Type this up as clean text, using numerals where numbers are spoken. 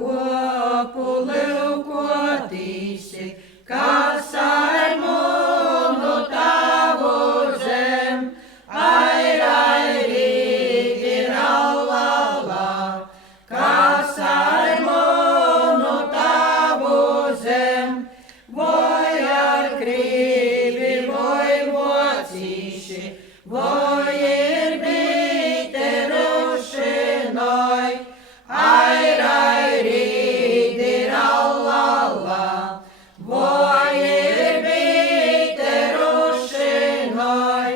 Coapuleu coatise, casai mono tavozem, ai la, casai mono tavozem, voi ar crivi, voi voatiše, voi irbite roșenoi, ai la, voi irbite roșenoi,